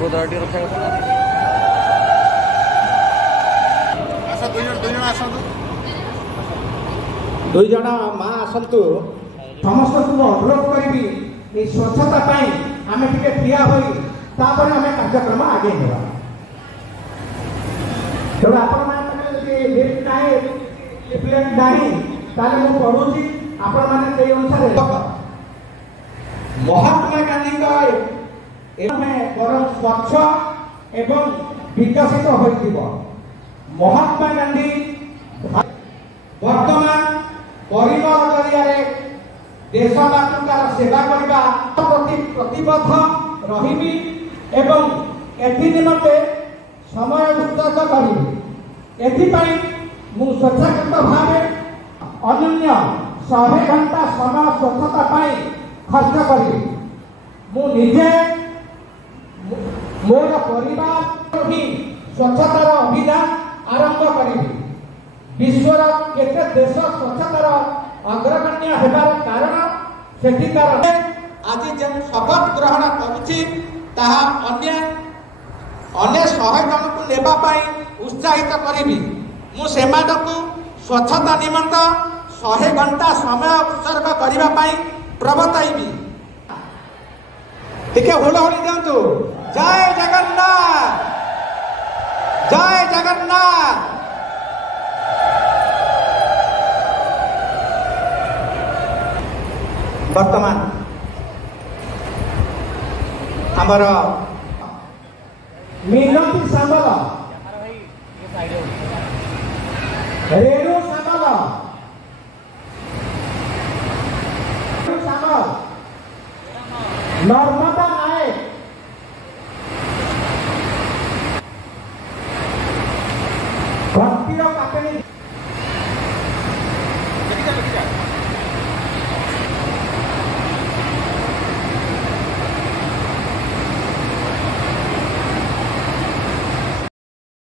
गोदाटी रक्षा कथा दुई जन माँ आसतु समस्त को अनुरोध करी ये स्वच्छता आम टे ठिया हो आम कार्यक्रम आगे ना तेणु आपण पढ़ुची आपण मैंने अनुसार महात्मा गांधी बरं स्वच्छ एवं विकसित हो महात्मा गांधी वर्तमान परिवार जरिया देशवासियों सेवा करने प्रति प्रतिबद्ध रही एवं एनिमते समय उत्सर्ग करी एथिपाई मु स्वेच्छाकृत भाव अन्य 100 घंटा समय स्वच्छता पाई खर्च करी मु निजे मोर परिवार ही स्वच्छतार अभियान आरंभ करी विश्वर केते देश स्वच्छतार अग्रगण्य हेबार कारण सेठिकार आज जे शपथ ग्रहण करुछि ताहा अन्य 100 जन को लेबा पाई उत्साहित करी मु सेमानकु स्वच्छता निमित्त 100 घंटा समय उत्सर्ग करबा पाई प्रवर्ताइबी टिके होलहरी दियंतु जय जगन्नाथ जय जगन्नाथ। वर्तमान आमर मिनती सामल रेणु सामल